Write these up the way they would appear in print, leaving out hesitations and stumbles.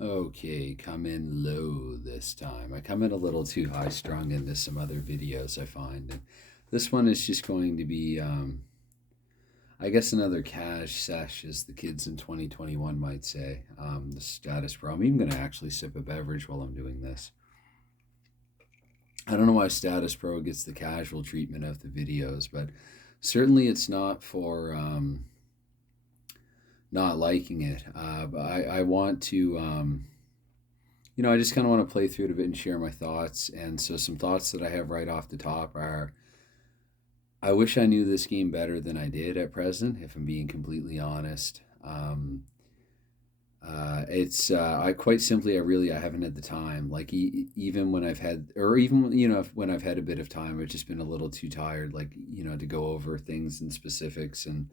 Okay, come in low this time. I come in a little too high strung into some other videos I find. And this one is just going to be, I guess, another cash sesh, as the kids in 2021 might say. The Status Pro. I'm even going to actually sip a beverage while I'm doing this. I don't know why Status Pro gets the casual treatment of the videos, but certainly it's not for not liking it. But I want to. I just kind of want to play through it a bit and share my thoughts. And so, some thoughts that I have right off the top are I wish I knew this game better than I did at present, if I'm being completely honest. It's I quite simply I haven't had the time. Like even when I've had, or even when I've had a bit of time, I've just been a little too tired. Like to go over things in specifics, and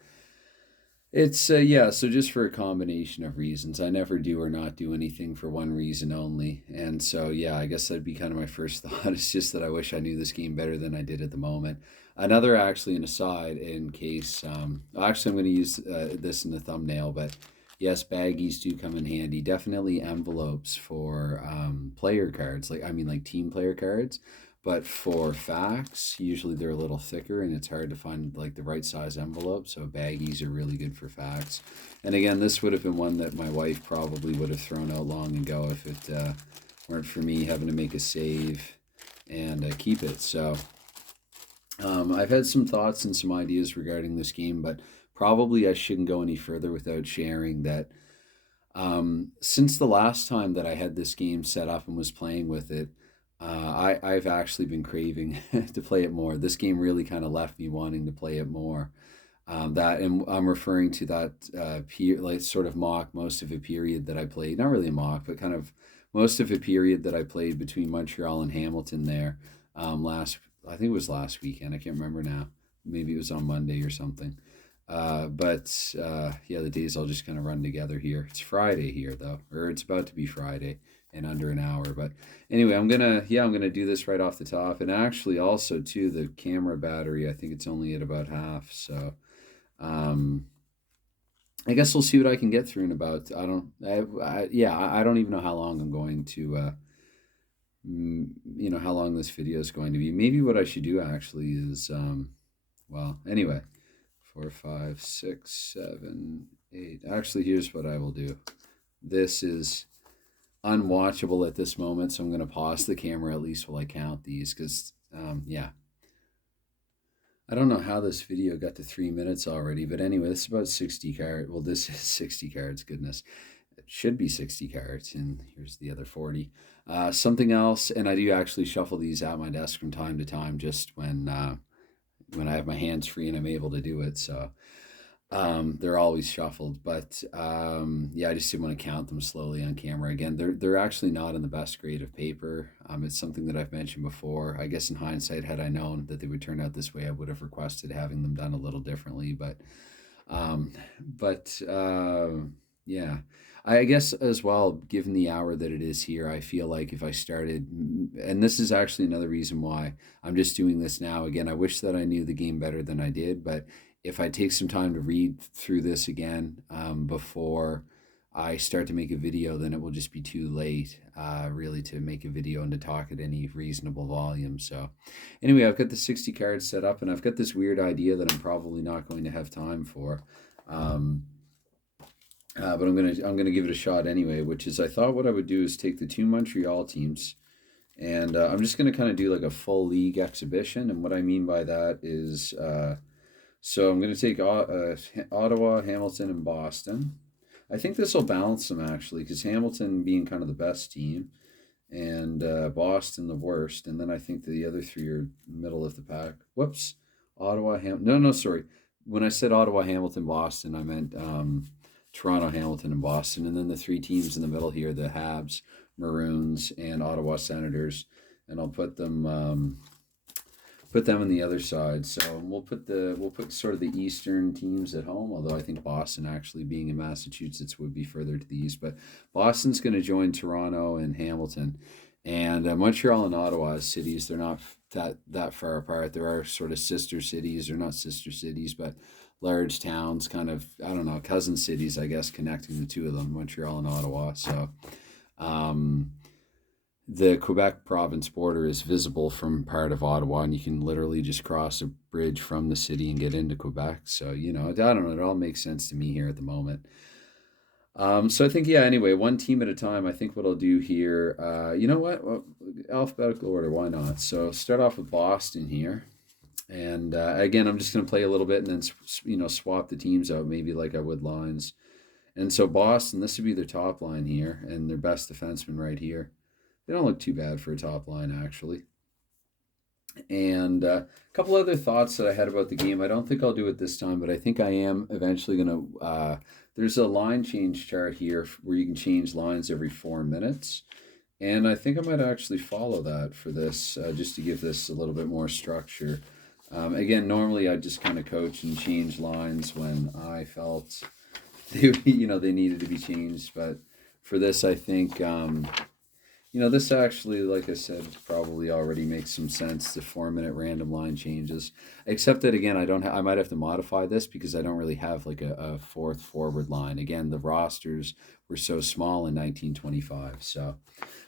it's yeah. So just for a combination of reasons, I never do or not do anything for one reason only. And so yeah, I guess that'd be kind of my first thought. It's just that I wish I knew this game better than I did at the moment. Another, actually, an aside, in case actually I'm going to use this in the thumbnail, but yes, baggies do come in handy. Definitely envelopes for player cards, like team player cards. But for facts, usually they're a little thicker and it's hard to find like the right size envelope. So baggies are really good for facts. And again, this would have been one that my wife probably would have thrown out long ago if it weren't for me having to make a save and keep it. So I've had some thoughts and some ideas regarding this game, but probably I shouldn't go any further without sharing that since the last time that I had this game set up and was playing with it, I've actually been craving to play it more. This game really kind of left me wanting to play it more. That and I'm referring to that like sort of mock most of a period that I played. Not really a mock, but kind of most of a period that I played between Montreal and Hamilton there. Last I think it was last weekend. I can't remember now. Maybe it was on Monday or something. But yeah, the days all just kind of run together here. It's Friday here though, or it's about to be Friday in under an hour. But anyway, I'm gonna do this right off the top, and actually also too the camera battery. I think it's only at about half, so um, I guess we'll see what I can get through in about. I don't even know how long I'm going to. How long this video is going to be. Maybe what I should do actually is well, anyway, 4, 5, 6, 7, 8. Actually, here's what I will do. This is unwatchable at this moment, so I'm going to pause the camera at least while I count these because, yeah. I don't know how this video got to 3 minutes already, but anyway, this is about 60 cards. Well, this is 60 cards, goodness. It should be 60 cards, and here's the other 40. Something else, and I do actually shuffle these at my desk from time to time just when I have my hands free and I'm able to do it. So they're always shuffled, but yeah, I just didn't want to count them slowly on camera. Again, they're actually not in the best grade of paper. It's something that I've mentioned before. I guess in hindsight, had I known that they would turn out this way, I would have requested having them done a little differently. But yeah, I guess as well, given the hour that it is here, I feel like if I started, and this is actually another reason why I'm just doing this now. Again, I wish that I knew the game better than I did, but if I take some time to read through this again before I start to make a video, then it will just be too late, really, to make a video and to talk at any reasonable volume. So, anyway, I've got the 60 cards set up, and I've got this weird idea that I'm probably not going to have time for. But I'm gonna give it a shot anyway. Which is, I thought what I would do is take the two Montreal teams, and I'm just gonna kind of do like a full league exhibition. And what I mean by that is, so I'm gonna take Ottawa, Hamilton, and Boston. I think this will balance them actually, because Hamilton being kind of the best team, and Boston the worst, and then I think the other three are middle of the pack. Whoops, Ottawa, no, sorry. When I said Ottawa, Hamilton, Boston, I meant Toronto, Hamilton, and Boston, and then the three teams in the middle here: the Habs, Maroons, and Ottawa Senators. And I'll put them on the other side. So we'll put sort of the Eastern teams at home. Although I think Boston, actually being in Massachusetts, would be further to the east. But Boston's going to join Toronto and Hamilton, and Montreal and Ottawa as cities. They're not that far apart. There are sort of sister cities, or not sister cities, but large towns, kind of, I don't know, cousin cities, I guess, connecting the two of them, Montreal and Ottawa. So Um, the Quebec province border is visible from part of Ottawa, and you can literally just cross a bridge from the city and get into Quebec. So, I don't know. It all makes sense to me here at the moment. So I think, yeah, anyway, one team at a time. I think what I'll do here, you know what? Well, alphabetical order, why not? So start off with Boston here. And again, I'm just going to play a little bit and then, swap the teams out, maybe like I would lines. And so Boston, this would be their top line here and their best defenseman right here. They don't look too bad for a top line, actually. And a couple other thoughts that I had about the game. I don't think I'll do it this time, but I think I am eventually going to. There's a line change chart here where you can change lines every 4 minutes. And I think I might actually follow that for this, just to give this a little bit more structure. Again, normally I just kind of coach and change lines when I felt they needed to be changed. But for this, I think this actually, like I said, probably already makes some sense. The 4 minute random line changes, except that again, I might have to modify this because I don't really have like a fourth forward line. Again, the rosters were so small in 1925. So,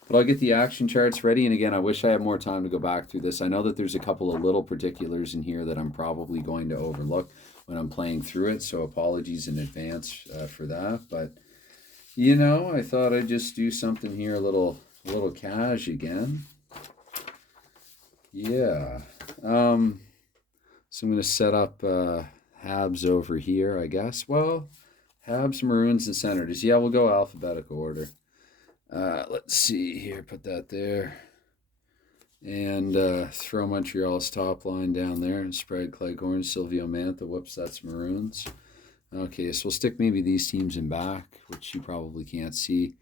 but I'll get the action charts ready. And again, I wish I had more time to go back through this. I know that there's a couple of little particulars in here that I'm probably going to overlook when I'm playing through it. So apologies in advance for that. But I thought I'd just do something here a little cash again. Yeah. So I'm going to set up Habs over here, I guess. Well, Habs, Maroons, and Senators. Yeah, we'll go alphabetical order. Let's see here. Put that there. And throw Montreal's top line down there and spread Cleghorn, Silvio Mantha. Whoops, that's Maroons. Okay, so we'll stick maybe these teams in back, which you probably can't see.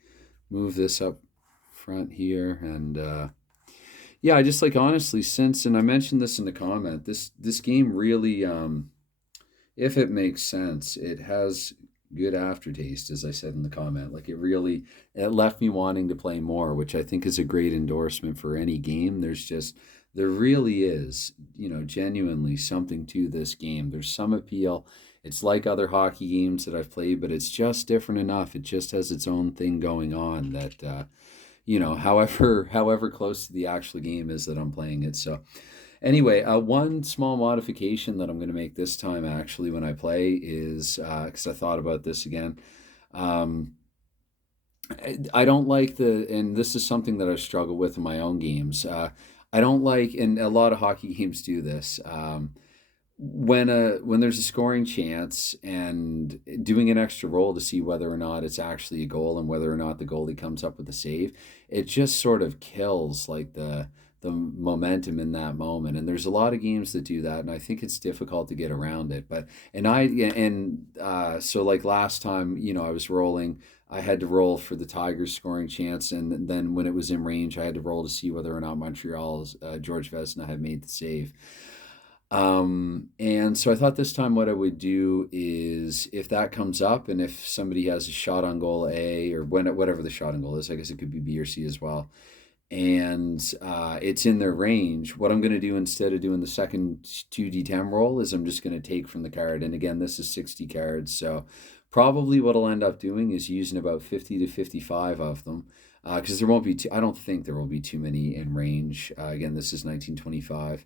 Move this up front here. And yeah, I just honestly, and I mentioned this in the comment, this game really, if it makes sense, it has good aftertaste, as I said in the comment. It left me wanting to play more, which I think is a great endorsement for any game. There really is, genuinely something to this game. There's some appeal. It's like other hockey games that I've played, but it's just different enough. It just has its own thing going on that, however close to the actual game is that I'm playing it. So anyway, one small modification that I'm going to make this time actually when I play is, because I thought about this again, I don't like and this is something that I struggle with in my own games. I don't like, and a lot of hockey games do this, when there's a scoring chance and doing an extra roll to see whether or not it's actually a goal and whether or not the goalie comes up with a save, it just sort of kills like the momentum in that moment. And there's a lot of games that do that, and I think it's difficult to get around it. So like last time, I was rolling. I had to roll for the Tigers scoring chance, and then when it was in range, I had to roll to see whether or not Montreal's George Vezina had made the save. And so I thought this time what I would do is if that comes up and if somebody has a shot on goal A or whatever the shot on goal is, I guess it could be B or C as well, and it's in their range, what I'm going to do instead of doing the second 2d10 roll is I'm just going to take from the card. And again, this is 60 cards, so probably what I'll end up doing is using about 50 to 55 of them, because there won't be I don't think there will be too many in range. Again, this is 1925.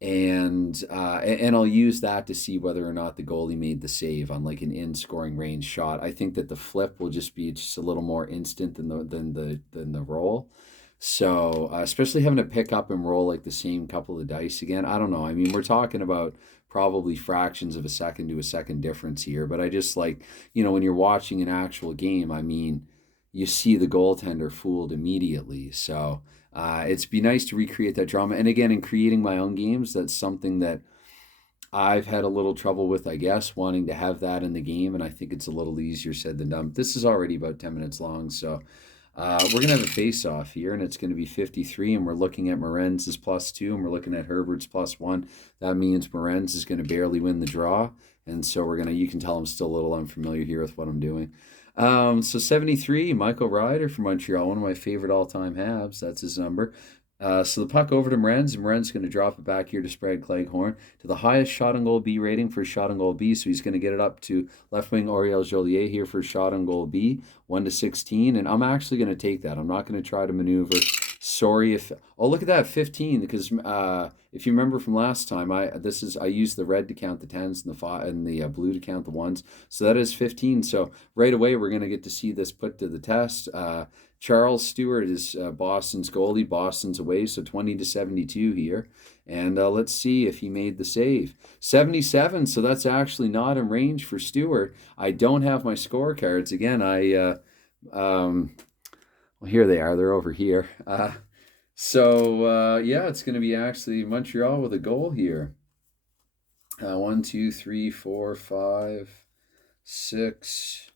And I'll use that to see whether or not the goalie made the save on like an in-scoring range shot. I think that the flip will just be just a little more instant than the roll. So especially having to pick up and roll like the same couple of dice again. I don't know. I mean, we're talking about probably fractions of a second to a second difference here. But I just when you're watching an actual game, I mean, you see the goaltender fooled immediately. So it's be nice to recreate that drama. And again, in creating my own games, that's something that I've had a little trouble with, I guess, wanting to have that in the game. And I think it's a little easier said than done. This is already about 10 minutes long. So we're going to have a face-off here, and it's going to be 53, and we're looking at Morenz's +2, and we're looking at Herbert's +1. That means Morenz is going to barely win the draw, and so you can tell I'm still a little unfamiliar here with what I'm doing. So 73, Michael Ryder from Montreal, one of my favorite all-time Habs. That's his number. So the puck over to Morenz, and Morenz going to drop it back here to spread Cleghorn to the highest shot on goal B rating for shot on goal B. So he's going to get it up to left wing Oriel Joliet here for shot on goal B, 1-16. And I'm actually going to take that. I'm not going to try to maneuver. Sorry if look at that 15 because if you remember from last time I used the red to count the tens and the blue to count the ones, so that is 15. So right away we're going to get to see this put to the test. Charles Stewart is Boston's goalie. Boston's away, so 20-72 here. And let's see if he made the save. 77, so that's actually not in range for Stewart. I don't have my scorecards. Again, well, here they are. They're over here. Yeah, it's going to be actually Montreal with a goal here. 1, 2, 3, 4, 5, 6...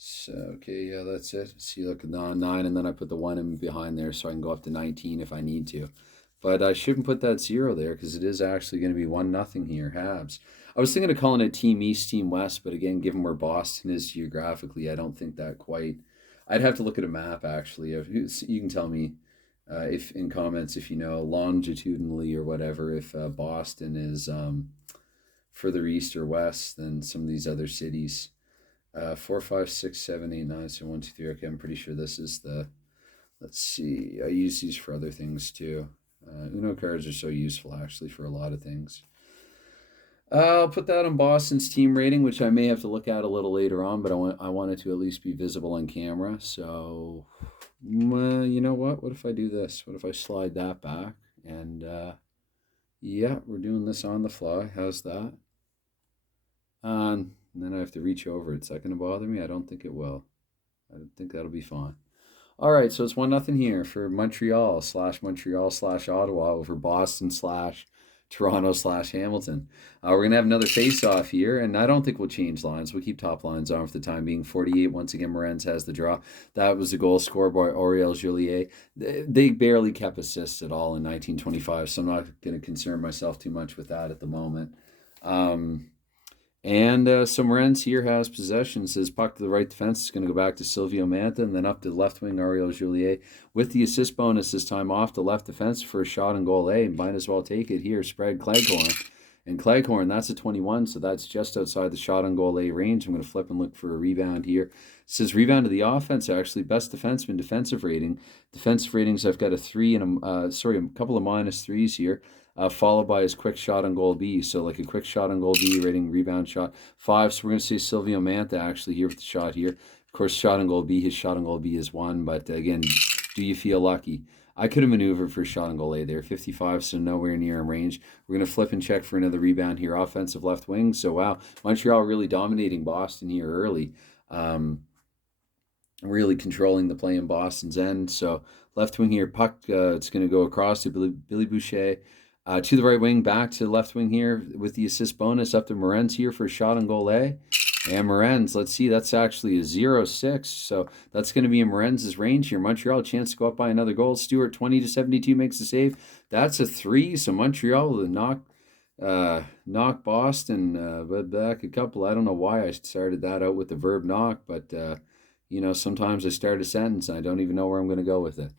So, okay, yeah, that's it. See, look, 9, and then I put the 1 in behind there so I can go up to 19 if I need to. But I shouldn't put that 0 there because it is actually going to be 1-0 here, Habs. I was thinking of calling it Team East, Team West, but again, given where Boston is geographically, I don't think that quite... I'd have to look at a map, actually. You can tell me if in comments if you know longitudinally or whatever, if Boston is further east or west than some of these other cities. 4, 5, 6, 7, 8, 9, so 1, 2, 3. Okay, I'm pretty sure this is the. Let's see. I use these for other things too. Uno cards are so useful actually for a lot of things. I'll put that on Boston's team rating, which I may have to look at a little later on, but I want it to at least be visible on camera. So, you know what? What if I do this? What if I slide that back? And yeah, we're doing this on the fly. How's that? And then I have to reach over. Is that going to bother me? I don't think it will. I think that'll be fine. All right, so it's 1-0 here for Montreal/Ottawa over Boston/Toronto/Hamilton. We're going to have another face-off here, and I don't think we'll change lines. We'll keep top lines on for the time being. 48, once again, Morenz has the draw. That was the goal scored by Oriel Joliet. They barely kept assists at all in 1925, so I'm not going to concern myself too much with that at the moment. So Morenz here has possession. Says puck to the right defense. It's going to go back to Silvio Mantha, and then up to the left wing Ariel Joliet with the assist bonus this time off the left defense for a shot on goal A. Might as well take it here. Spread Cleghorn. And Cleghorn, that's a 21, so that's just outside the shot on goal A range. I'm going to flip and look for a rebound here. It says rebound to the offense, actually. Best defenseman defensive rating. Defensive ratings, I've got a 3 and a couple of -3s here. Followed by his quick shot on goal B. So like a quick shot on goal B rating, rebound shot 5. So we're going to say Silvio Mantha actually here with the shot here. Of course, shot on goal B, his shot on goal B is 1. But again, do you feel lucky? I could have maneuvered for a shot on goal A there. 55, so nowhere near in range. We're going to flip and check for another rebound here. Offensive left wing. So wow, Montreal really dominating Boston here early. Really controlling the play in Boston's end. So left wing here, puck, it's going to go across to Billy Boucher. To the right wing, back to the left wing here with the assist bonus up to Morenz here for a shot on goal A. And Morenz, let's see, that's actually a 0-6. So that's going to be in Morenz's range here. Montreal, chance to go up by another goal. Stewart, 20-72, makes the save. That's a 3. So Montreal will knock Boston back a couple. I don't know why I started that out with the verb knock, but, sometimes I start a sentence and I don't even know where I'm going to go with it.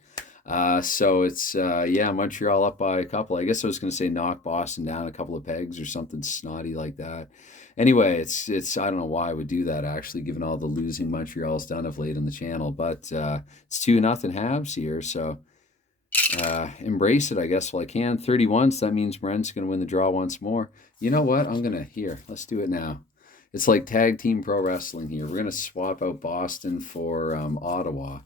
So it's, Montreal up by a couple. I guess I was going to say knock Boston down a couple of pegs or something snotty like that. Anyway, it's I don't know why I would do that, actually, given all the losing Montreal's done of late on the channel. But it's 2-0 Habs here, so embrace it, I guess, while I can. 31, so that means Brent's going to win the draw once more. You know what? Let's do it now. It's like tag team pro wrestling here. We're going to swap out Boston for Ottawa.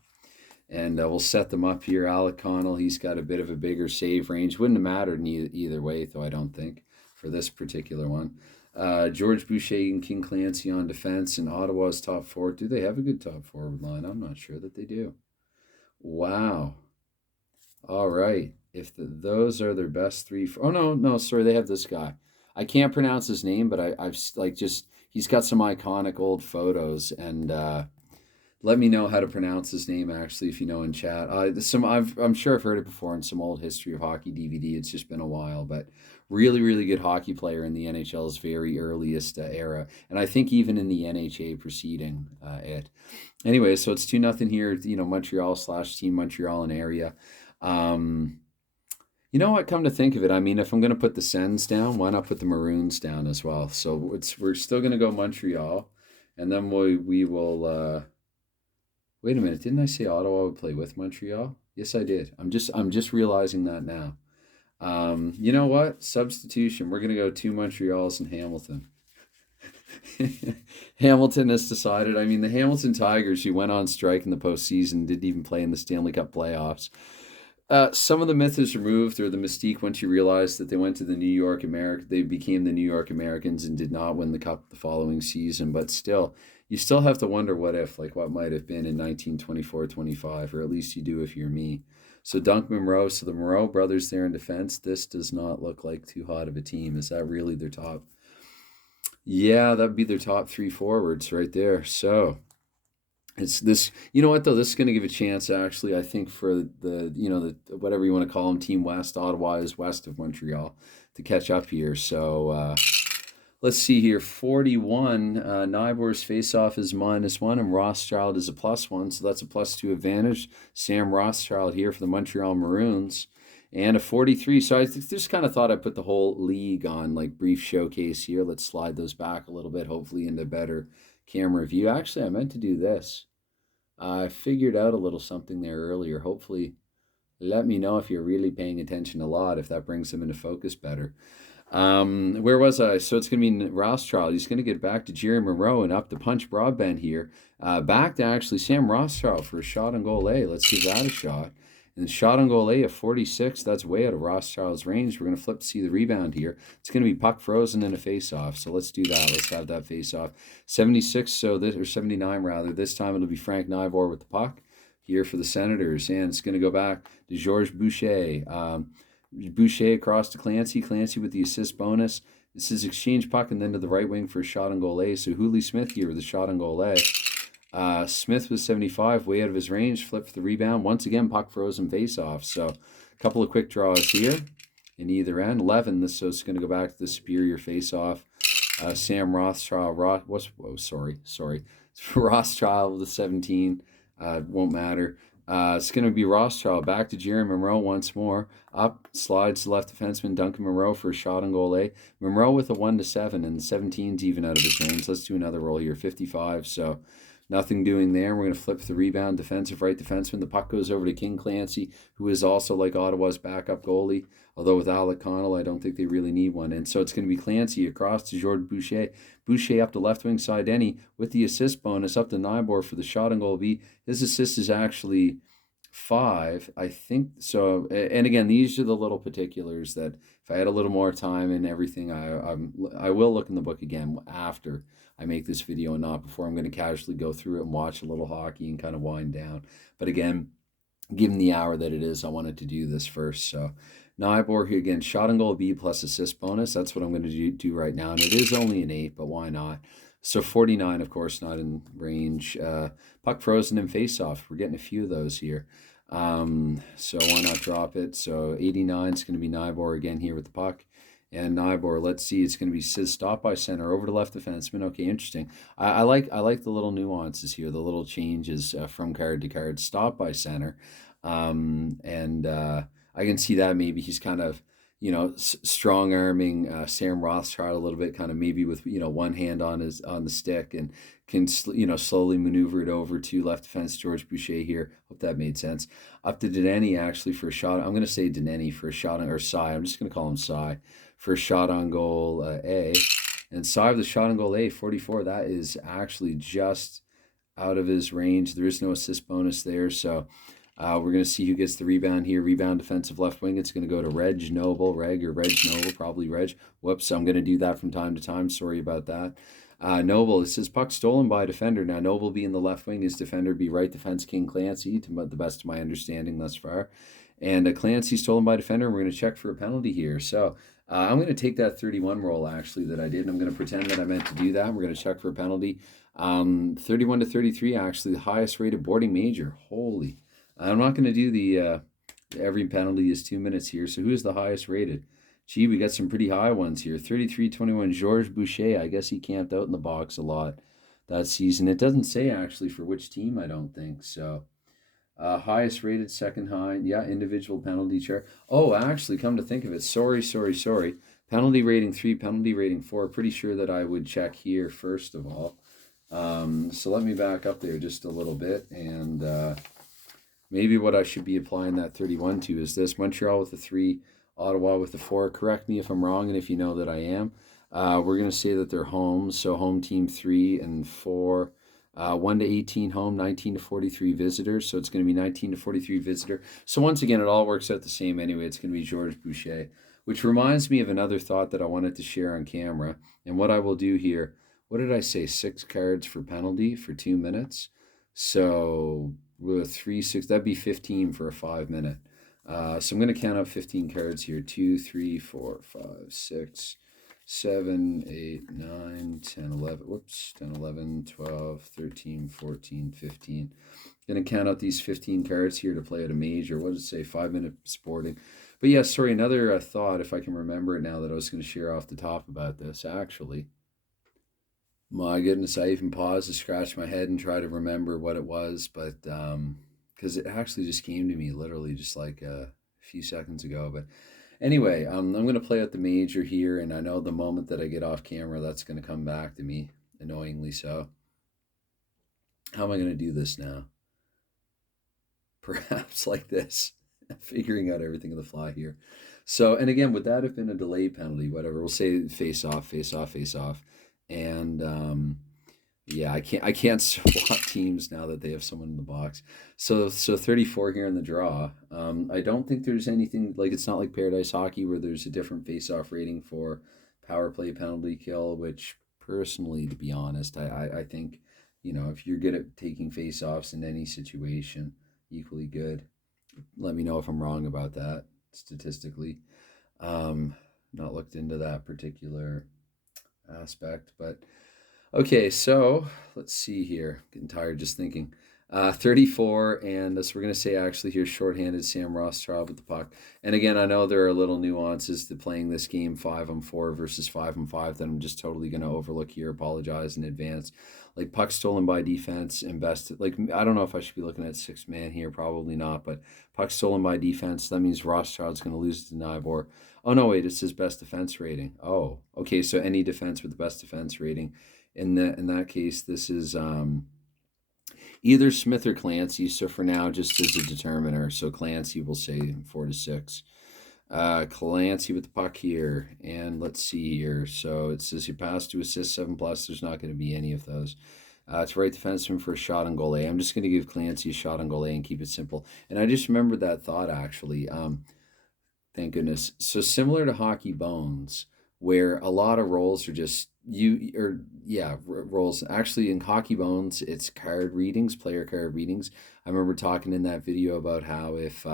And we'll set them up here. Alec Connell, he's got a bit of a bigger save range. Wouldn't have mattered either way, though, I don't think, for this particular one. George Boucher and King Clancy on defense, and Ottawa's top 4. Do they have a good top forward line? I'm not sure that they do. Wow. All right. If those are their best 3... Oh, no, sorry, they have this guy. I can't pronounce his name, but he's got some iconic old photos, and... let me know how to pronounce his name, actually, if you know in chat. I'm sure I've heard it before in some old History of Hockey DVD. It's just been a while, but really, really good hockey player in the NHL's very earliest era, and I think even in the NHA preceding it. Anyway, so it's 2-0 here. Montreal /Team Montreal and area. You know what? Come to think of it, I mean, if I'm going to put the Sens down, why not put the Maroons down as well? So we're still going to go Montreal, and then we will. Wait a minute, didn't I say Ottawa would play with Montreal? Yes, I did. I'm just realizing that now. You know what? Substitution. We're going to go two Montreals and Hamilton. Hamilton has decided. I mean, the Hamilton Tigers, who went on strike in the postseason, didn't even play in the Stanley Cup playoffs. Some of the myth is removed, or the mystique, once you realize that they went to the New York America, they became the New York Americans and did not win the cup the following season. But still, you still have to wonder what if, like what might have been in 1924-25, or at least you do if you're me. So Dunk Monroe, so the Monroe brothers there in defense. This does not look like too hot of a team. Is that really their top? Yeah, that'd be their top three forwards right there. So it's this, you know what though, this is going to give a chance actually, I think, for the whatever you want to call them, Team West. Ottawa is west of Montreal, to catch up here. So let's see here. 41. Nybor's face-off is -1, and Rothschild is a +1, so that's a +2 advantage. Sam Rothschild here for the Montreal Maroons. And a 43. So I just kind of thought I'd put the whole league on like brief showcase here. Let's slide those back a little bit, hopefully into better camera view. Actually, I meant to do this. I figured out a little something there earlier. Hopefully, let me know if you're really paying attention a lot, if that brings them into focus better. Where was I? So it's going to be Rothschild. He's going to get back to Jerry Monroe and up to Punch Broadbent here. Back to actually Sam Rothschild for a shot on goal A. Let's give that a shot. And shot on goal A at 46. That's way out of Rothschild's range. We're going to flip to see the rebound here. It's going to be puck frozen in a face-off. So let's do that. Let's have that face-off. 76, so this, or 79 rather. This time it'll be Frank Nivor with the puck here for the Senators. And it's going to go back to Georges Boucher. Boucher across to Clancy. Clancy with the assist bonus. This is exchange puck and then to the right wing for a shot on goal A. So Hooley Smith here with a shot on goal A. Smith was 75, way out of his range. Flip for the rebound. Once again, puck frozen face-off. So a couple of quick draws here in either end. 11, so it's going to go back to the superior face-off. Sam Rothschild, sorry. Rothschild with the 17. Won't matter. It's going to be Rothschild back to Jerry Monroe once more. Up, slides to left defenseman Duncan Monroe for a shot on goal A. Monroe with a 1-7, and the 17's even out of his range. Let's do another roll here. 55, so nothing doing there. We're going to flip the rebound. Defensive right defenseman. The puck goes over to King Clancy, who is also like Ottawa's backup goalie. Although with Alec Connell, I don't think they really need one. And so it's going to be Clancy across to Georges Boucher. Boucher up the left wing side, Denny with the assist bonus up to Nybor for the shot on goal B. His assist is actually 5, I think. So, and again, these are the little particulars that if I had a little more time and everything, I will look in the book again after I make this video and not before. I'm going to casually go through it and watch a little hockey and kind of wind down. But again, given the hour that it is, I wanted to do this first. So Nybor here again, shot on goal B plus assist bonus. That's what I'm going to do right now. And it is only an 8, but why not? So 49, of course, not in range. Puck frozen and face-off. We're getting a few of those here. So why not drop it? So 89 is going to be Nybor again here with the puck. And Nybor, let's see, it's going to be stop by center over to left defenseman. Okay, interesting. I like the little nuances here, the little changes from card to card. Stop by center, and I can see that maybe he's kind of strong arming Sam Rothschild a little bit, kind of maybe with one hand on the stick and can slowly maneuver it over to left defense Georges Boucher here. Hope that made sense. Up to Deneny actually for a shot. I'm going to say Deneny for a shot on, or Cy. I'm just going to call him Cy for a shot on goal A. And Cy with the shot on goal A, 44. That is actually just out of his range. There is no assist bonus there, so we're going to see who gets the rebound here. Rebound defensive left wing. It's going to go to Reg Noble. Probably Reg. Whoops, I'm going to do that from time to time. Sorry about that. Noble, it says puck stolen by a defender. Now, Noble being the left wing, his defender be right defense King Clancy, to the best of my understanding thus far. And Clancy stolen by defender, and we're going to check for a penalty here. So I'm going to take that 31 roll, actually, that I did, and I'm going to pretend that I meant to do that. We're going to check for a penalty. 31 to 33, actually, the highest rated boarding major. Holy. I'm not going to do the every penalty is 2 minutes here. So who's the highest rated? Gee, we got some pretty high ones here. 33-21, Georges Boucher. I guess he camped out in the box a lot that season. It doesn't say actually for which team, I don't think. So Highest rated, second high. Yeah, individual penalty chair. Oh, actually, come to think of it, sorry. Penalty rating 3, penalty rating 4. Pretty sure that I would check here first of all. So let me back up there just a little bit, and maybe what I should be applying that 31 to is this: Montreal with the 3, Ottawa with the 4. Correct me if I'm wrong, and if you know that I am. We're going to say that they're home, so home team 3 and 4. 1 to 18 home, 19 to 43 visitors. So it's going to be 19 to 43 visitor. So once again, it all works out the same anyway. It's going to be Georges Boucher, which reminds me of another thought that I wanted to share on camera. And what I will do here, what did I say? 6 cards for penalty for 2 minutes. So with 3, 6, that'd be 15 for a 5 minute. So I'm going to count up 15 cards here. 2, 3, 4, 5, 6, 7, 8, 9, 10, 11, whoops, 10, 11, 12, 13, 14, 15. Going to count out these 15 cards here to play at a major. What does it say? 5-minute sporting. But yeah, sorry, another thought, if I can remember it now, that I was going to share off the top about this, actually. My goodness, I even paused to scratch my head and try to remember what it was, but because it actually just came to me literally just like a few seconds ago. But anyway, I'm going to play out the major here, and I know the moment that I get off camera, that's going to come back to me, annoyingly so. How am I going to do this now? Perhaps like this, figuring out everything on the fly here. So, and again, would that have been a delay penalty? Whatever, we'll say face off, face off, face off, and yeah, I can't swap teams now that they have someone in the box. So 34 here in the draw. I don't think there's anything like, it's not like Paradise Hockey where there's a different face-off rating for power play, penalty kill, which personally, to be honest, I think, if you're good at taking face-offs in any situation, equally good. Let me know if I'm wrong about that statistically. Not looked into that particular aspect, but okay, so let's see here. Getting tired just thinking. 34, and this we're going to say actually here's shorthanded Sam Rothschild with the puck. And again, I know there are little nuances to playing this game 5-on-4 versus 5-on-5 that I'm just totally going to overlook here. Apologize in advance. Like puck stolen by defense and best. Like I don't know if I should be looking at 6-man here. Probably not. But puck stolen by defense. That means Rothschild's going to lose to Nybor. Oh no, wait, it's his best defense rating. Oh, okay. So any defense with the best defense rating. In that case, this is either Smith or Clancy. So for now, just as a determiner, so Clancy will say 4 to 6. Clancy with the puck here, and let's see here. So it says you pass to assist 7+. There's not going to be any of those. It's right defenseman for a shot on goal A. I'm just going to give Clancy a shot on goal A and keep it simple. And I just remembered that thought actually. Thank goodness. So similar to Hockey Bones, where a lot of roles are just roles. Actually, in Hockey Bones, it's card readings, player card readings. I remember talking in that video about how if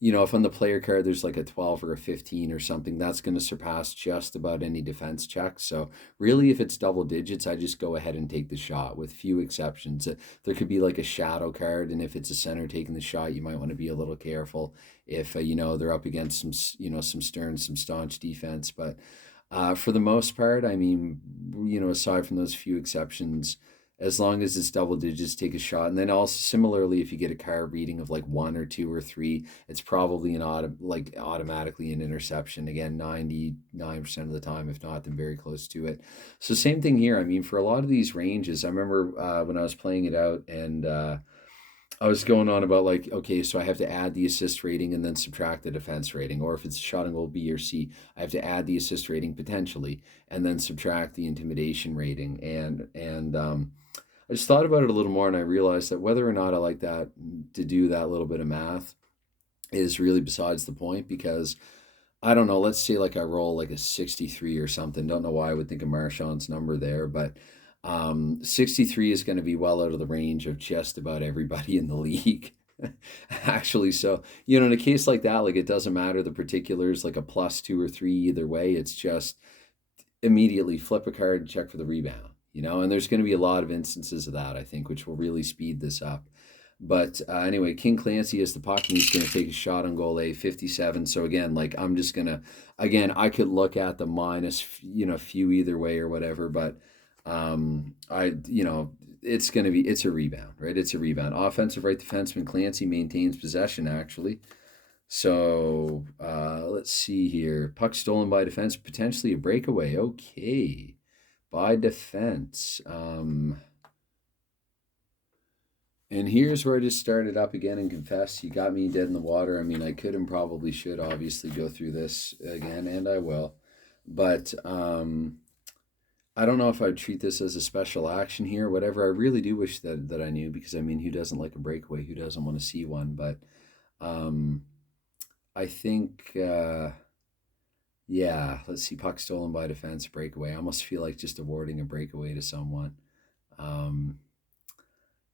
if on the player card there's like a 12 or a 15 or something, that's going to surpass just about any defense check. So really, if it's double digits, I just go ahead and take the shot with few exceptions. There could be like a shadow card, and if it's a center taking the shot, you might want to be a little careful if they're up against some stern, some staunch defense. But for the most part, I mean, aside from those few exceptions, as long as it's double digits, take a shot. And then also similarly, if you get a card reading of like 1 or 2 or 3, it's probably automatically an interception. Again, 99% of the time, if not, then very close to it. So same thing here. I mean, for a lot of these ranges, I remember when I was playing it out, and I was going on about like, okay, so I have to add the assist rating and then subtract the defense rating. Or if it's a shot on goal B or C, I have to add the assist rating potentially and then subtract the intimidation rating. And I just thought about it a little more, and I realized that whether or not I like that to do that little bit of math is really besides the point, because I don't know, let's say like I roll like a 63 or something. Don't know why I would think of Marchand's number there, but 63 is going to be well out of the range of just about everybody in the league. Actually, so in a case like that, like it doesn't matter the particulars, like a +2 or 3 either way. It's just immediately flip a card and check for the rebound. And there's going to be a lot of instances of that, I think, which will really speed this up. But anyway, King Clancy has the puck, and he's going to take a shot on goal A, 57. So again, like I'm just going to, again, I could look at the minus, few either way or whatever, but I it's a rebound, right? It's a rebound. Offensive right defenseman Clancy maintains possession, actually. So let's see here. Puck stolen by defense, potentially a breakaway. Okay, by defense. And here's where I just started up again and confess you got me dead in the water. I mean, I could and probably should obviously go through this again, and I will. But I don't know if I'd treat this as a special action here, whatever. I really do wish that I knew, because I mean, who doesn't like a breakaway? Who doesn't want to see one? But um, I think, yeah, let's see, puck stolen by defense, breakaway. I almost feel like just awarding a breakaway to someone. Um,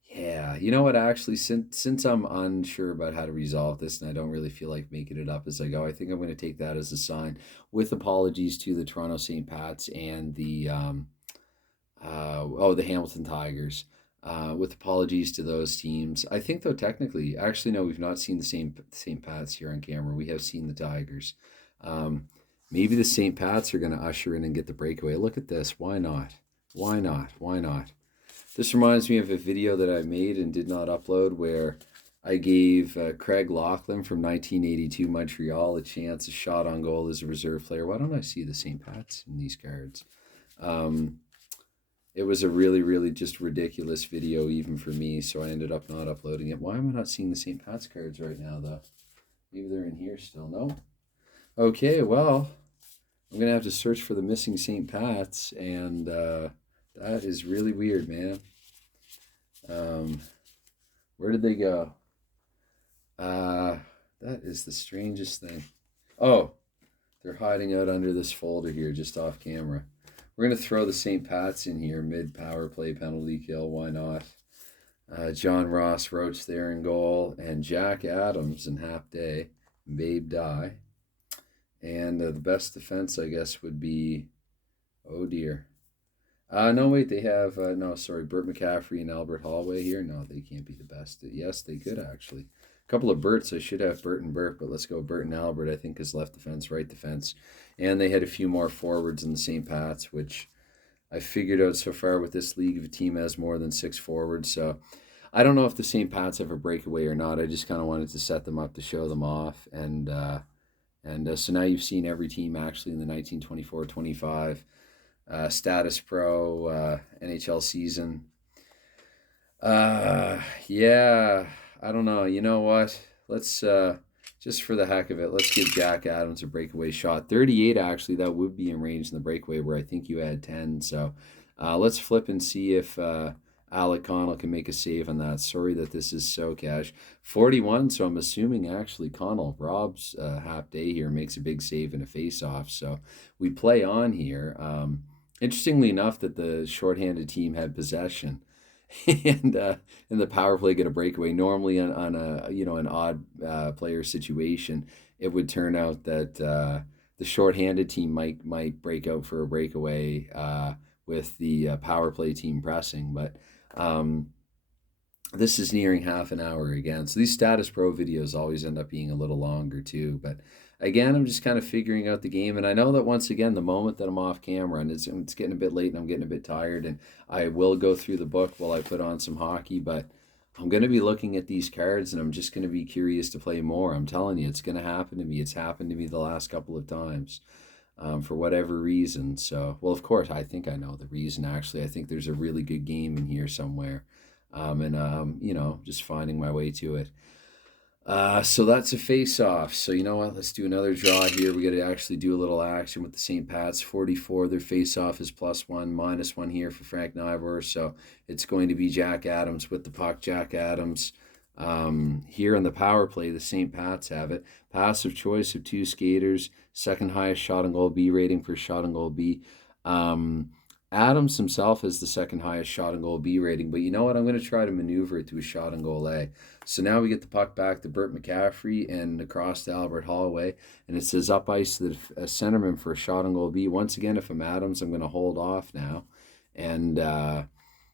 yeah, you know what? Actually, since I'm unsure about how to resolve this, and I don't really feel like making it up as I go, I think I'm going to take that as a sign. With apologies to the Toronto St. Pats and the Hamilton Tigers. With apologies to those teams. I think, though, technically, actually, no, we've not seen the same St. Pats here on camera. We have seen the Tigers. Um, Maybe the St. Pats are going to usher in and get the breakaway. Look at this. Why not? Why not? Why not? This reminds me of a video that I made and did not upload, where I gave Craig Laughlin from 1982 Montreal a chance, a shot on goal as a reserve player. Why don't I see the St. Pats in these cards? Um, it was a really, really just ridiculous video, even for me, so I ended up not uploading it. Why am I not seeing the St. Pat's cards right now, though? Maybe they're in here still. No? Okay, well, I'm going to have to search for the missing St. Pat's, and that is really weird, man. Where did they go? That is the strangest thing. Oh, they're hiding out under this folder here, just off camera. We're going to throw the St. Pat's in here, mid-power play penalty kill. Why not? John Ross Roach there in goal, and Jack Adams in half day, Babe Die. And the best defense, I guess, would be, oh dear. No, wait, they have, no, sorry, Burt McCaffrey and Albert Holloway here. No, they can't be the best. Yes, they could, actually. A couple of Burts. I should have Burt and Burt, but let's go Burt and Albert, I think, is left defense, right defense. And they had a few more forwards in the St. Pat's, which I figured out so far with this league, if a team has more than 6 forwards. So I don't know if the St. Pat's have a breakaway or not. I just kind of wanted to set them up to show them off. And so now you've seen every team actually in the 1924-25 Status Pro NHL season. Yeah, I don't know. You know what? Let's just for the heck of it, let's give Jack Adams a breakaway shot. 38, actually, that would be in range in the breakaway, where I think you had 10. So let's flip and see if Alec Connell can make a save on that. Sorry that this is so cash. 41, so I'm assuming actually Connell, Rob's half day here, makes a big save in a face-off. So we play on here. Interestingly enough, that the shorthanded team had possession, and in the power play get a breakaway. Normally on a an odd player situation, it would turn out that the shorthanded team might break out for a breakaway with the power play team pressing, but this is nearing half an hour again. So these Status Pro videos always end up being a little longer too. But again, I'm just kind of figuring out the game. And I know that once again, the moment that I'm off camera and it's getting a bit late and I'm getting a bit tired, and I will go through the book while I put on some hockey, but I'm going to be looking at these cards and I'm just going to be curious to play more. I'm telling you, it's going to happen to me. It's happened to me the last couple of times. For whatever reason. So, well, of course, I think I know the reason, actually. I think there's a really good game in here somewhere. Just finding my way to it. So that's a face-off. So you know what? Let's do another draw here. We got to actually do a little action with the St. Pat's. 44, their face-off is +1, -1 here for Frank Nivor. So it's going to be Jack Adams with the puck. Jack Adams. Here on the power play, the St. Pat's have it. Passive choice of 2 skaters, second highest shot on goal B rating for shot on goal B. Adams himself has the second highest shot on goal B rating, but you know what? I'm going to try to maneuver it to a shot on goal A. So now we get the puck back to Burt McCaffrey and across to Albert Holloway, and it says up ice to the centerman for a shot on goal B. Once again, if I'm Adams, I'm going to hold off now. And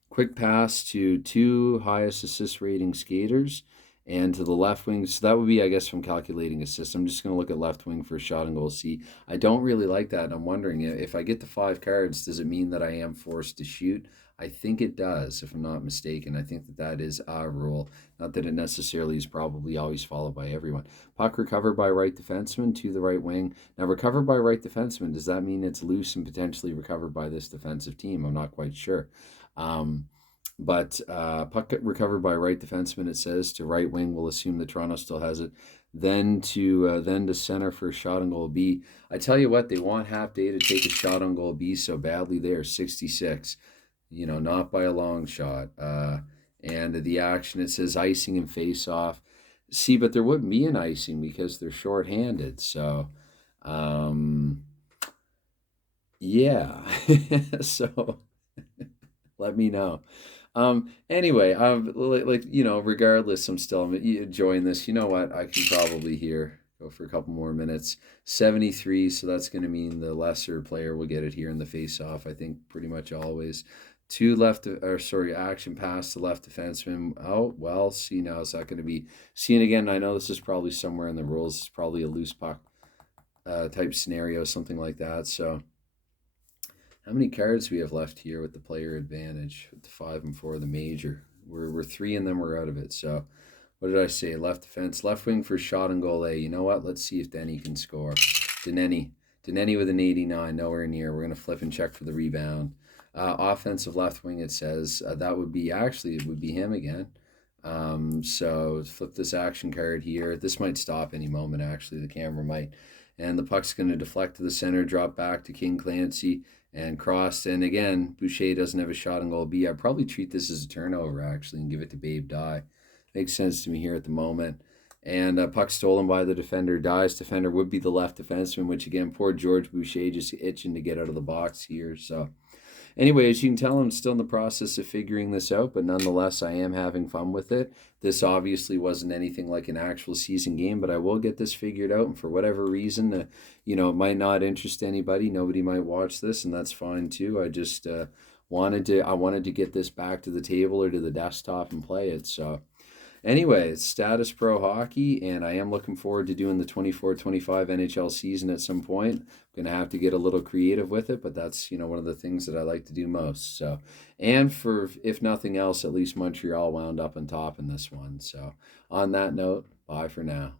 quick pass to 2 highest assist rating skaters and to the left wing. So that would be, I guess, from calculating assists. I'm just going to look at left wing for shot and goal C. I don't really like that. I'm wondering if I get the 5 cards, does it mean that I am forced to shoot? I think it does, if I'm not mistaken. I think that that is a rule. Not that it necessarily is probably always followed by everyone. Puck recovered by right defenseman to the right wing. Now, recovered by right defenseman, does that mean it's loose and potentially recovered by this defensive team? I'm not quite sure. Um, but puck recovered by right defenseman, it says, to right wing. We'll assume that Toronto still has it. Then to center for a shot on goal B. I tell you what, they want half day to take a shot on goal B so badly. They are 66. Not by a long shot. And the action, it says icing and face off. See, but there wouldn't be an icing because they're shorthanded. So, um, yeah. So let me know. Anyway, regardless, I'm still enjoying this. You know what? I can probably here go for a couple more minutes. 73, so that's going to mean the lesser player will get it here in the face-off. I think pretty much always. Action pass to left defenseman. Oh, well, see now, is that going to be seen again? I know this is probably somewhere in the rules. It's probably a loose puck type scenario, something like that. So how many cards do we have left here with the player advantage? With the 5 and 4, the major. We're three and then we're out of it. So what did I say? Left defense, left wing for shot and goal A. You know what? Let's see if Denny can score. Denny with an 89, nowhere near. We're going to flip and check for the rebound. Offensive left wing, it says. It would be him again. So flip this action card here. This might stop any moment, actually. The camera might. And the puck's going to deflect to the center, drop back to King Clancy, and crossed. And again, Boucher doesn't have a shot on goal B. I'd probably treat this as a turnover, actually, and give it to Babe Dye. Makes sense to me here at the moment. And puck stolen by the defender. Dye's defender would be the left defenseman, which again, poor George Boucher just itching to get out of the box here. So anyway, as you can tell, I'm still in the process of figuring this out, but nonetheless, I am having fun with it. This obviously wasn't anything like an actual season game, but I will get this figured out. And for whatever reason, it might not interest anybody. Nobody might watch this, and that's fine too. I just wanted to get this back to the table or to the desktop and play it. So anyway, it's Status Pro Hockey, and I am looking forward to doing the 24-25 NHL season at some point. I'm going to have to get a little creative with it, but that's, one of the things that I like to do most. So, and for, if nothing else, at least Montreal wound up on top in this one. So, on that note, bye for now.